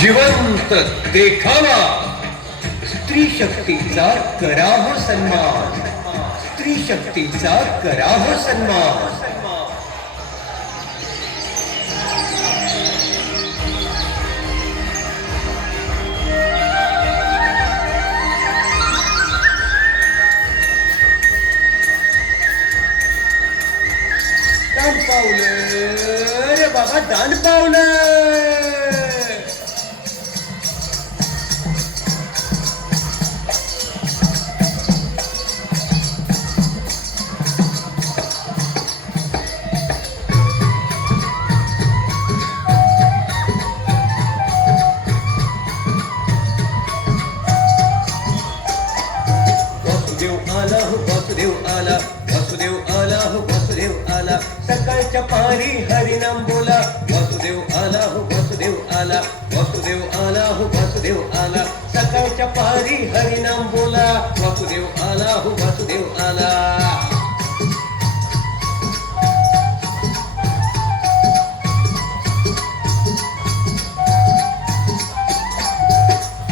जिवंत देखावा. स्त्री शक्तीचा करावा सन्मान. स्त्री शक्तीचा करावा सन्मान. दान पावलं. रे बाबा दान पावलं. आला. वासुदेव आला हो वासुदेव आला. सकाळच्या पारी हरिनाम बोला. वासुदेव आला हो वासुदेव आला. वासुदेव आला हो वासुदेव आला. सकाळच्या पारी हरिनाम बोला. वासुदेव आला हो वासुदेव आला.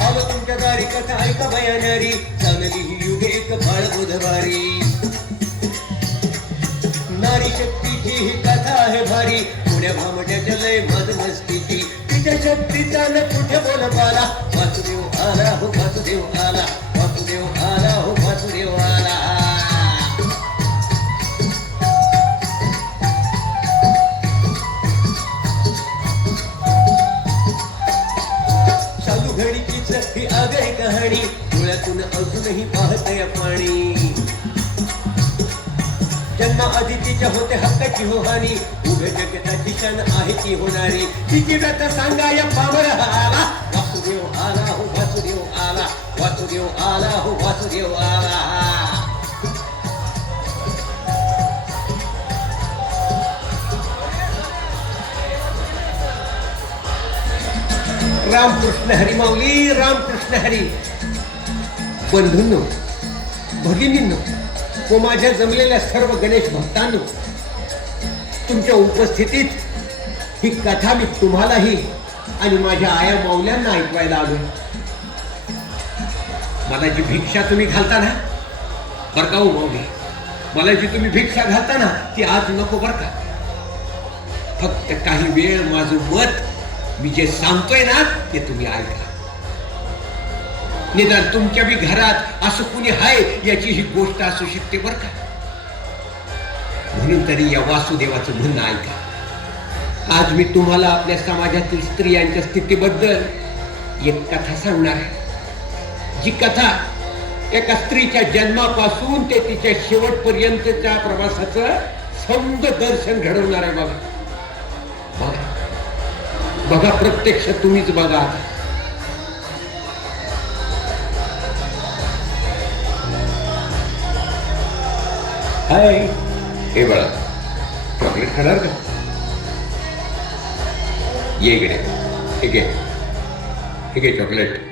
आलो तुमच्या दारी कथा ऐका भयानारी. चांगली ही युगे एक बाळ बुधवारी. ही ही कथा आहे भारी. पुण्या भामट्याच्या लय मध मस्तीची तिच्या शक्तीचा न कुठे बोल पाला वासुदेव आला हो वासुदेव आला. होते होहानी हो उभे जगताची क्षण आहे ती होणारी. तिची व्यथा सांगा या पावर आला. वासुदेव आला हो वासुदेव आला. वासुदेव आला हो वासुदेव आला. रामकृष्ण हरी माऊली रामकृष्ण हरी. बंधूंनो भगिनींनो व माझ्या जमलेल्या सर्व गणेश भक्तांनो तुमच्या उपस्थितीत ही कथा मी तुम्हालाही आणि माझ्या आया माऊल्यांना ऐकवायला आलो मला जी भिक्षा तुम्ही घालता ना बरं का हो माऊली? मला जी तुम्ही भिक्षा घालता ना ती आज नको बरं का? फक्त काही वेळ माझं मत मी जे सांगतोय ना ते तुम्ही ऐका. निदान तुमच्या बी घरात असं कुणी आहे याची ही गोष्ट असू शकते बरं का? म्हणून तरी या वासुदेवाचं म्हणणं ऐका. आज मी तुम्हाला आपल्या समाजातील स्त्रियांच्या स्थितीबद्दल एक कथा सांगणार आहे. जी कथा एका स्त्रीच्या जन्मापासून ते तिच्या शेवटपर्यंतच्या प्रवासाचं समज दर्शन घडवणार आहे बघा. बघा. बघा प्रत्यक्ष तुम्हीच बघा. हाय. हे बाळा चॉकलेट खाणार का? ये इकडे. ठीक आहे. ठीक आहे चॉकलेट.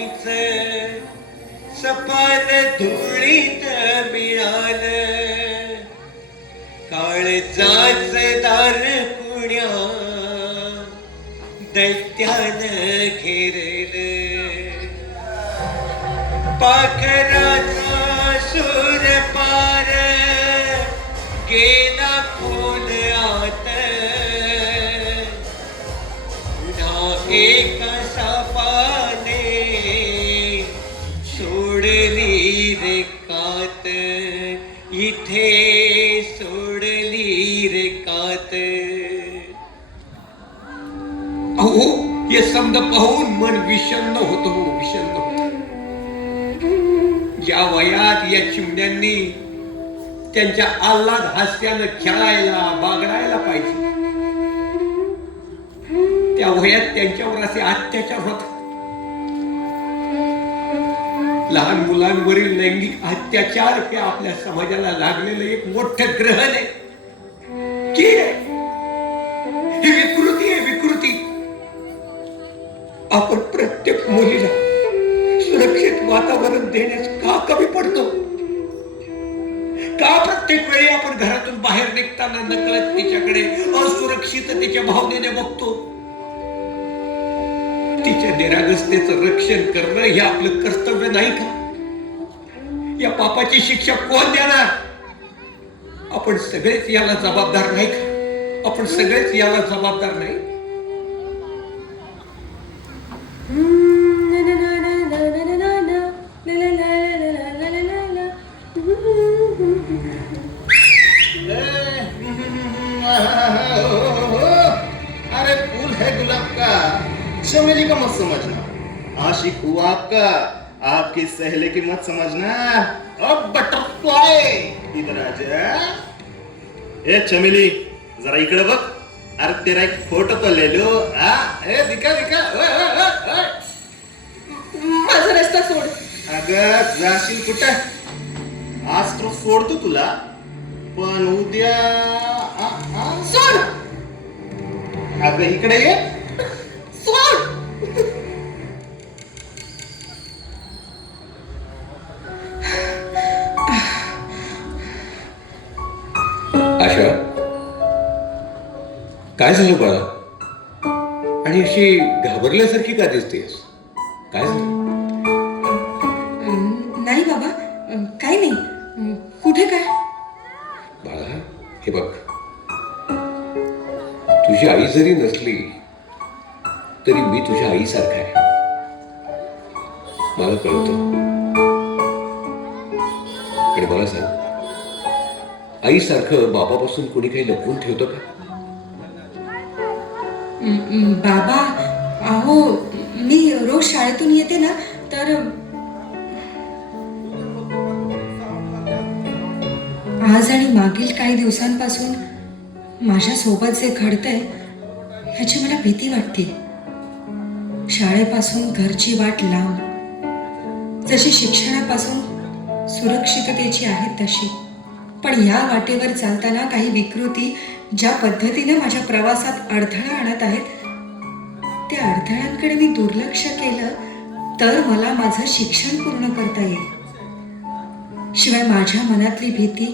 पापणीच सपान धुळीत मिळालं काळजाच दार कुण्या दैत्यानं घेरल पाखराचा सूर पार गेला खोल आत पुन्हा एका शब्द पाहून मन विषन्न होत हो विषण्ण ज्या वयात या चिमण्यांनी त्यांच्या आल्हाद हास्यानं खेळायला बागडायला पाहिजे. त्या वयात त्यांच्यावर असे अत्याचार होत लहान मुलांवरील लैंगिक अत्याचार हे आपल्या समाजाला लागलेलं एक मोठं ग्रहण आहे. की आपण प्रत्येक मुलीला सुरक्षित वातावरण देण्यास का कमी पडतो? का प्रत्येक वेळी आपण घरातून बाहेर निघताना नकळत तिच्याकडे असुरक्षिततेच्या भावनेने बघतो? तिच्या निरागसतेचं रक्षण करणं हे आपलं कर्तव्य नाही का? या पापाची शिक्षा कोण देणार? आपण सगळेच याला जबाबदार नाही का? आपण सगळेच याला जबाबदार नाही? आशिक हुआ आपका। आपकी सहेले की मत समझना। अब बटरफ्लाई। इधर आ जा। ए चमेली जरा इकडे बघ। अरे तेरा एक फोटो तो ले लो। आ ए दिखा दिखा। ओए, ओए, ओए, ओए. माझा रस्ता सोड. अगं जाशील कुठं? आज तर सोडतो तुला पण उद्या. सोड. अगं इकडे ये. काय झालं बाळा? आणि अशी घाबरल्यासारखी का दिसतेस? काय झालं? नाही बाबा काही नाही. कुठे काय? बाळा हे बघ. तुझी आई जरी नसली तरी मी तुझ्या आईसारखा आहे. मला कळतं. आणि मला सांग आईसारखं बाबापासून कोणी काही लपवून ठेवतं का? बाबा अहो मी रोज शाळेतून येते ना तर आज आणि मागील काही दिवसांपासून माझ्या सोबत जे घडतंय ह्याची मला भीती वाटते. शाळेपासून घरची वाट लांब. जशी शिक्षणापासून सुरक्षिततेची आहे तशी. पण या वाटेवर चालताना काही विकृती ज्या पद्धतीने माझ्या प्रवासात अडथळा आणत आहेत त्या अडथळ्यांकडे मी दुर्लक्ष केलं तर मला माझं शिक्षण पूर्ण करता येईल. शिवाय माझ्या मनातली भीती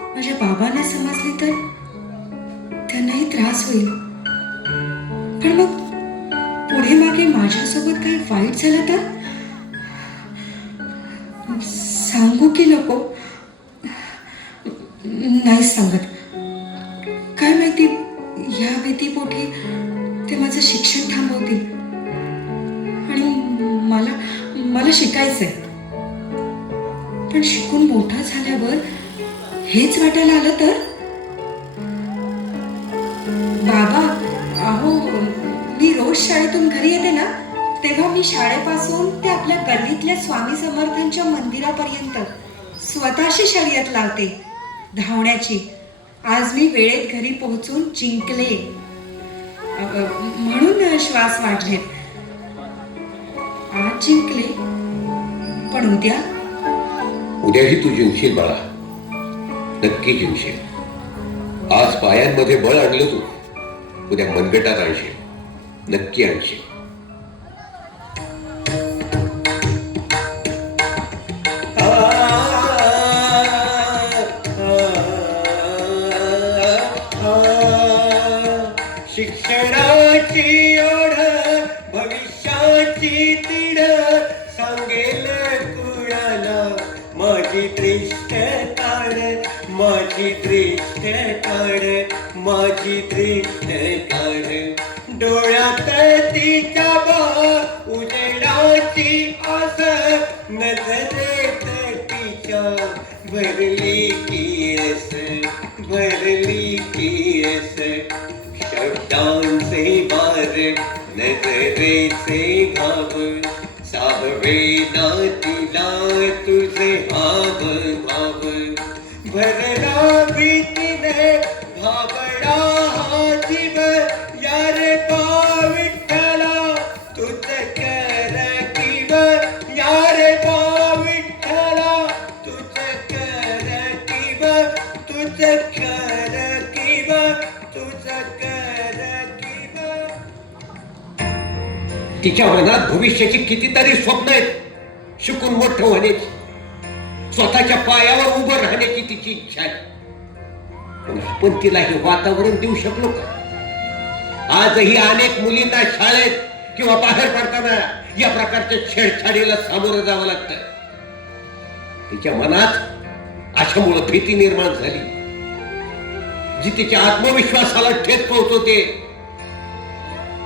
माझ्या बाबांना समजली तर त्यांनाही त्रास होईल. पण मग पुढे मागे माझ्यासोबत काही वाईट झालं तर? सांगू की नको? नाही सांगत. वाटायला आलं तर? बाबा अहो मी रोज शाळेतून घरी येते ना तेव्हा मी शाळेपासून ते आपल्या गल्लीतल्या स्वामी समर्थांच्या मंदिरापर्यंत स्वतःशी शर्यत लावते धावण्याची. आज मी वेळेत घरी पोहोचून जिंकले. म्हणून श्वास वाढलेत. आज जिंकले. पण उद्या? उद्याही तू जिंकशील बाळा. नक्की जिंकशील आज पायांमध्ये बळ आणलं तू. उद्या मनगटात आणशील नक्की आणशील शिक्षणाची ओढ भविष्याची तीड सांगेल कुणाला माझी दृष्ट माझी दृष्ट काढ माझी दृष्ट काढ डोळ्यात तिच्या बा उजेडाची आस. नजरेत तिच्या भरली किरस भरली किरस शब्दांचे बार नजरेचे भाव भविष्याची कितीतरी स्वप्न आहेत. शिकून मोठं होण्याची स्वतःच्या पायावर उभं राहण्याची तिची इच्छा आहे. पण आपण तिला हे वातावरण देऊ शकलो का? आजही अनेक मुलींना शाळेत किंवा बाहेर पडताना या प्रकारच्या छेडछाडीला सामोरं जावं लागतं तिच्या मनात अशामुळं भीती निर्माण झाली. जी तिच्या आत्मविश्वासाला ठेच पोहोचवते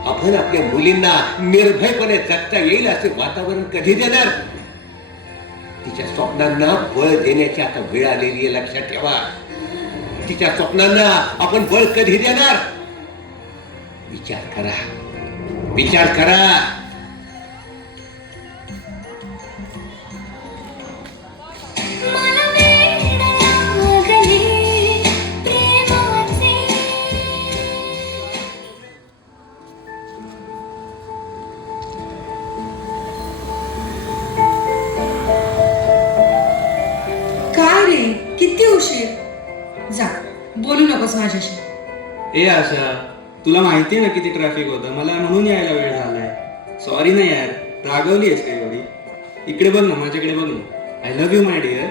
आपण आपल्या मुलींना निर्भयपणे जगता येईल असे वातावरण कधी देणार? तिच्या स्वप्नांना बळ देण्याची आता वेळ आलेली आहे लक्षात ठेवा. तिच्या स्वप्नांना आपण बळ कधी देणार? विचार करा. विचार करा. ए आशा तुला माहिती आहे ना किती ट्रॅफिक होतं? मला म्हणून यायला वेळ झालाय. सॉरी ना यार रागवली आहेस का एवढी? इकडे बघ ना माझ्याकडे बघ ना. I love you my dear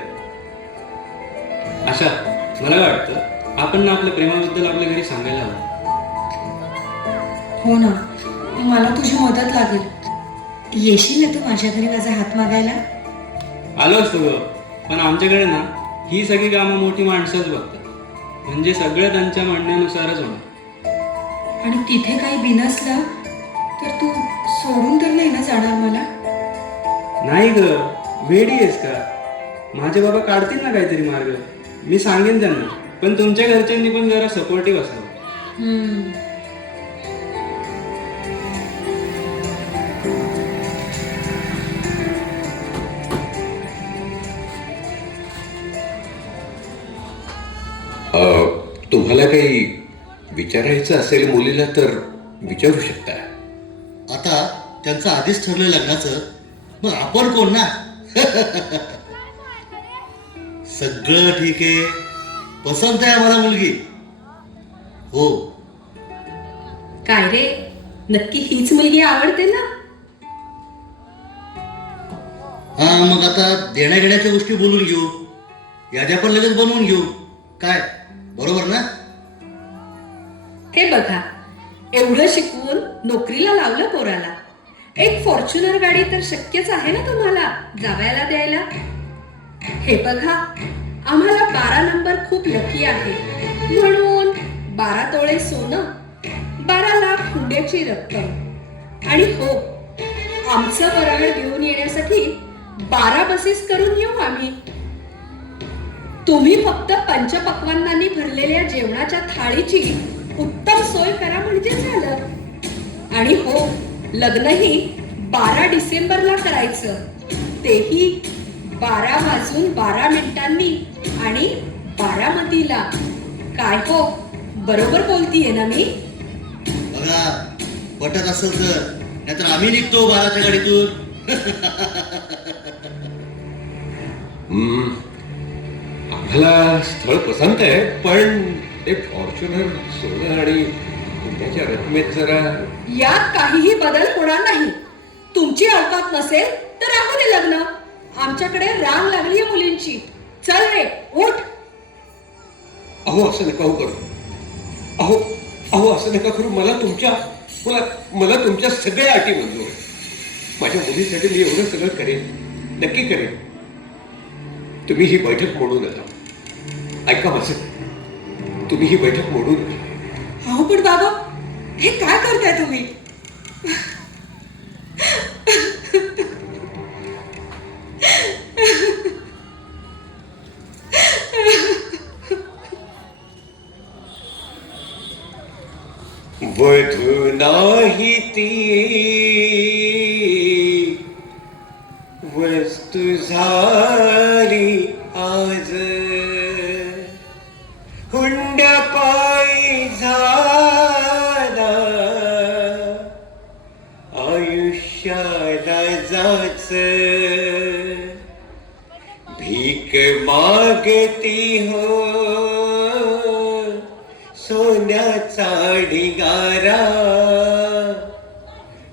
Asha मला काय वाटतं आपण ना आपल्या प्रेमाबद्दल आपल्या घरी सांगायला हवं. हो ना. मला तुझी मदत लागेल. येशील ना तू माझ्या घरी माझा हात मागायला? आलो असतो पण आमच्याकडे ना ही सगळी कामं मोठी माणसंच बघतात. म्हणजे सगळं त्यांच्या म्हणण्यानुसारच होणार. आणि तिथे काही बिनसलं तर तू सोडून तर नाही ना जाणार मला? नाही ग वेडी आहेस का? माझे बाबा काढतील ना काहीतरी मार्ग. मी सांगेन त्यांना पण तुमच्या घरच्यांनी पण जरा सपोर्टिव्ह असावं. तुम्हाला काही विचारायचं असेल मुलीला तर विचारू शकता. आता त्यांचं आधीच ठरलं लग्नाचं. मग आपण कोण ना? सगळं ठीक आहे. पसंत आहे आम्हाला मुलगी. हो. काय रे? नक्की हीच मुलगी आवडते ना? हा मग आता देण्या घेण्याच्या गोष्टी बोलून घेऊ. याद्या पण लगेच बनवून घेऊ. काय? बरोबर ना? हे बघा एवढं शिकवून नोकरीला लावलं पोराला. एक फॉर्च्युनर गाडी तर शक्यच आहे ना तुम्हाला जावयाला द्यायला? हे बघा आम्हाला बारा नंबर खूप लकी आहे. म्हणून बारा तोळे सोनं बारा लाख हुंड्याची रक्कम. आणि हो आमचं वराड घेऊन येण्यासाठी बारा बसेस करून येऊ आम्ही. तुम्ही फक्त पंचपक्वांनांनी भरलेल्या जेवणाच्या थाळीची उत्तम सोय करा म्हणजे झालं. आणि हो लग्नही बारा डिसेंबरला करायचं. तेही बारा वाजून बारा मिनिटांनी आणि बारामतीला. काय हो? बरोबर बोलतीये ना मी? बघा पटत असेल तर नाहीतर आम्ही निघतो बाराच्या गाडीतून. हम्म. आम्हाला स्थळ पसंत आहे पण ते फॉर्च्युनर सोनं आणि त्याच्या रकमेत जरा यात काहीही बदल होणार नाही. तुमची अवकात नसेल तर राहू दे लग्न. आमच्याकडे रांग लागली आहे मुलींची. चल रे उठ. अहो असं नका हो करू. अहो अहो असं नका करू. मला तुमच्या मला मला तुमच्या सगळ्या अटी मंजूर आहेत. माझ्या मुलीसाठी मी एवढं सगळं करेन. नक्की करेन. तुम्ही ही बैठक मोडू नका. ऐका माझं तुम्ही ही बैठक मोडू नका अहो पण बाबा हे काय करताय तुम्ही? वधू नाही ती. वस्तू झाली. आयुष्याला भीक मागती हो। सोन्याचा ढिगारा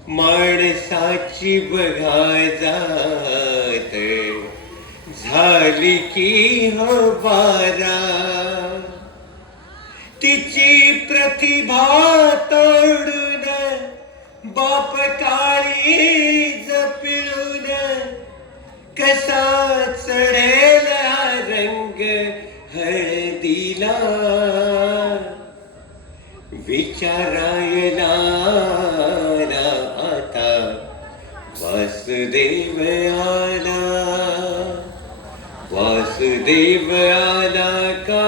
माणसाची बघा जात। झाली की हो बारा। तिची प्रतिभा तोडून बाप काळी कसा चढेल रंग हळदीला विचारायला आता वासुदेव आला। वासुदेव आला का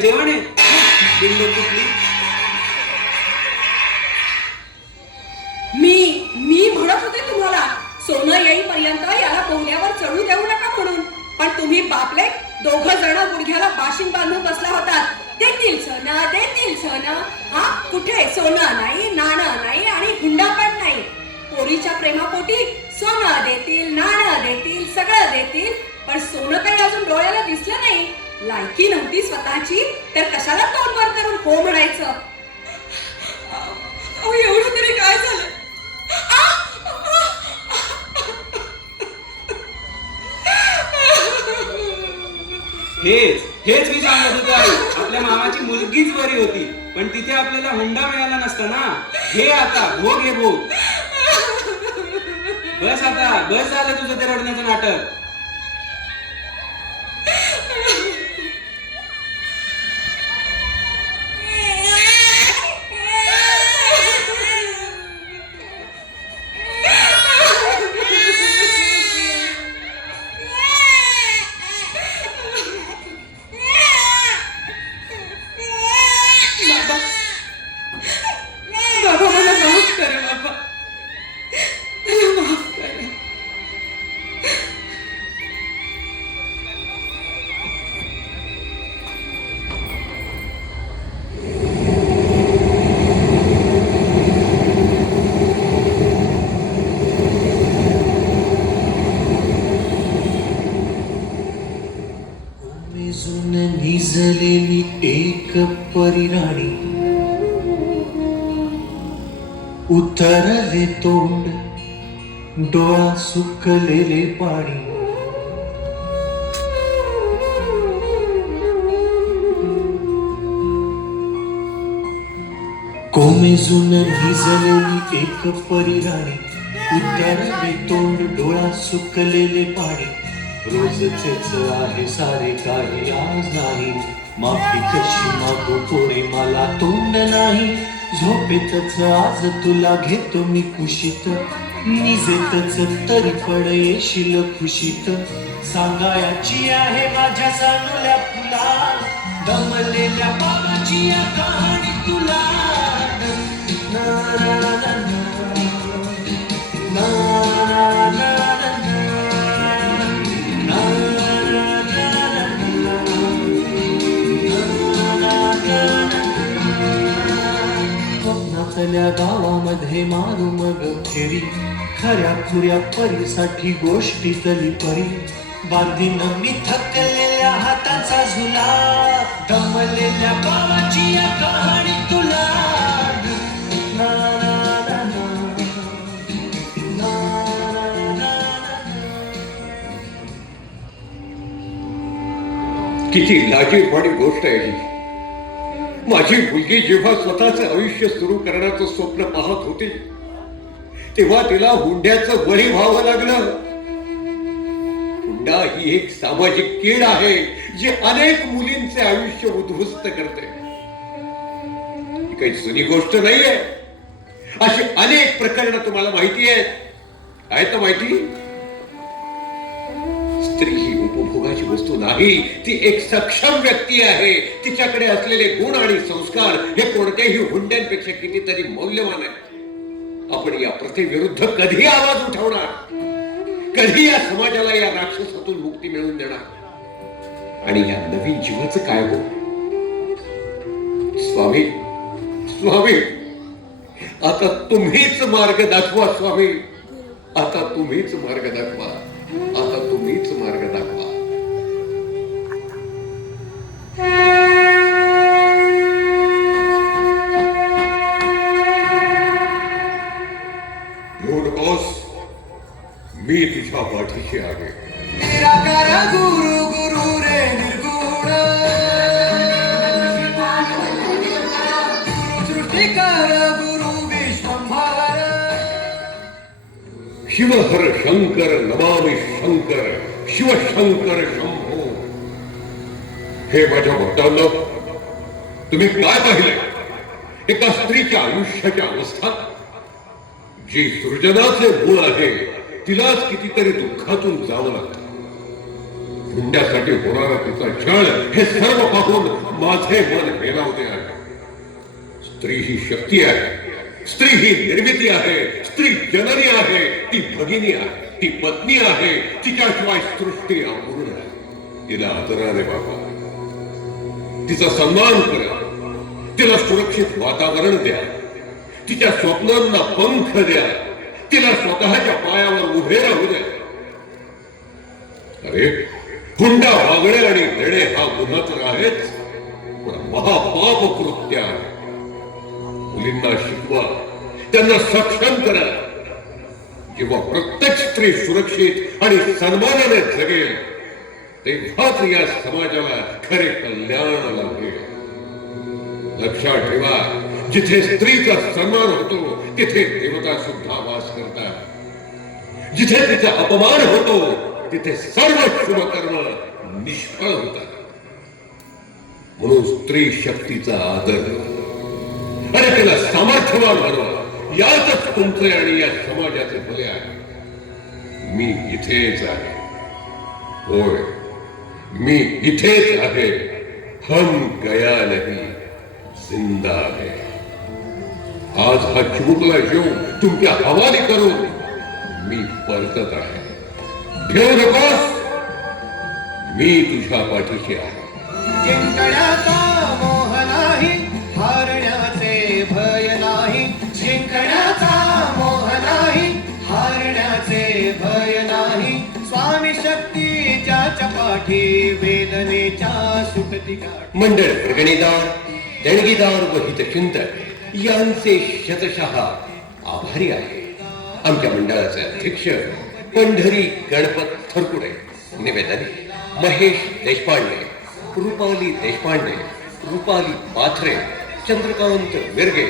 जेवण आहे? पिंड कुठली मी मी म्हणत होते तुम्हाला सोनं येईपर्यंत याला बोगद्यावर चढू देऊ नका म्हणून. पण तुम्ही बापले दोघ जण गुडघ्याला बाशिंग बांधून बसला होता. देतील सोनं देतील सोनं. हा कुठे? सोनं नाही नाणं नाही आणि हुंडा पण नाही. पोरीच्या प्रेमापोटी सोनं देतील नाणं देतील सगळं देतील. पण सोनं काही अजून डोळ्याला दिसलं नाही. लायकी नव्हती स्वतःची तर कशाला तोंड वर करून हो म्हणायचं? अहो एवढं तरी काय झालं? हेच हेच मी सांगत होतो आई. आपल्या मामाची मुलगीच बरी होती पण तिथे आपल्याला हुंडा मिळाला नसता ना. हे आता भोग हे भोग. बस आता बस झालं तुझं ते रडण्याचं नाटक. परी राणी. उतरले तोंड डोळा सुकलेले पाणी. कोमेजून भिजलेली एक परी राणी. उतरले तोंड डोळा सुकलेले पाणी. रोजचेच आहे सारे काही आज नाही. माफी कशी मागू कोणी मला तोंड नाही. झोपेतच आज तुला घेतो मी कुशीत. निजेतच तरी पड येशील खुशीत. सांगायची आहे माझ्या सानुल्या फुला. दमलेल्या बाबाची या कहाणी तुला. स्वप्नातल्या गावामध्ये मारू मग फेरी. खऱ्या खुऱ्या परीसाठी गोष्टीतली परी. बांधीन मी थकलेल्या हाताचा झुला. दमलेल्या बाबाची या कहाणी तुला. किती लाजीरवाणी गोष्ट आहे ही. माझी मुलगी जेव्हा स्वतःच आयुष्य सुरू करण्याचं स्वप्न पाहत होती तेव्हा तिला हुंड्याचं बळी व्हावं लागलं. हुंडा ही एक सामाजिक कीड आहे जी अनेक मुलींचे आयुष्य उद्ध्वस्त करते. ही काही जुनी गोष्ट नाहीये. अशी अनेक प्रकरणं तुम्हाला माहिती आहेत. आहे तर माहिती? स्त्री ही उपभोगाची वस्तू नाही ती एक सक्षम व्यक्ती आहे. तिच्याकडे असलेले गुण आणि संस्कार हे कोणत्याही हुंड्यांपेक्षा कितीतरी मौल्यवान आहे आपण या प्रतिविरुद्ध कधी आवाज उठवणार? कधी या समाजाला या राक्षसातून मुक्ती मिळवून देणार? आणि या नवीन जीवाचं काय हो? स्वामी स्वामी आता तुम्हीच मार्ग दाखवा स्वामी. आता तुम्हीच मार्ग दाखवा. मार्ग दाखवा मी तुझ्या पाठीशी आहे निराकार गुरु गुरु रे निर्गुण। गुरु सृष्टिकार गुरु विश्वंभर। शिवहर शंकर नमामि शंकर। शिवशंकर शंभो हे माझ्या भक्तांना, तुम्ही काय पाहिलं? एका स्त्रीच्या आयुष्याच्या अवस्था. जी सृजनाचे मूळ आहे, तिलाच कितीतरी दुःखातून जावं लागतं. हुंड्यासाठी होणारा तिचा छळ हे सर्व पाहून माझे मन हेलावते आहे. स्त्री ही शक्ती आहे. स्त्री ही निर्मिती आहे. स्त्री जननी आहे. ती भगिनी आहे. ती पत्नी आहे तिच्याशिवाय सृष्टी अपूर्ण आहे तिला आदराने बाबा. तिचा सन्मान करा. तिला सुरक्षित वातावरण द्या. तिच्या स्वप्नांना पंख द्या. तिला स्वतःच्या पायावर उभे राहू द्या. अरे हुंडा वागणे आणि देणे हा गुन्हा तर आहेच पण महापाप कृत्य आहे. मुलींना शिकवा. त्यांना सक्षम करा. किंवा प्रत्येक स्त्री सुरक्षित आणि सन्मानाने जगेल तेव्हाच या समाजाला खरे कल्याण लाभेल लक्षात ठेवा जिथे स्त्रीचा सन्मान होतो तिथे देवता सुद्धा वास करतात. जिथे तिचा अपमान होतो तिथे सर्व शुभकर्म निष्फळ होतात. म्हणून स्त्री शक्तीचा आदर करा. आणि तिला सामर्थ्यवान बनवा. याच तुमचे आणि या समाजाचे भले आहे. मी इथेच आहे. होय. मी इथेच आहे. हम गया नाही जिंदा है. आज हा चिमुकला जीव तुमच्या हवाली करून मी परतत आहे. घेऊ नकोस. मी तुझ्या पाठीशी आहे. चपाठी वेदनेच्या सुटती गाठी मंडळ गणीदार देणगीदार व हितचिंतक यांचे शतशः आभारी आहे. आमच्या मंडळाचे अध्यक्ष पंढरी गणपत थरकुडे निवेदन महेश देशपांडे रुपाली देशपांडे रुपाली पाथरे चंद्रकांत मिरगे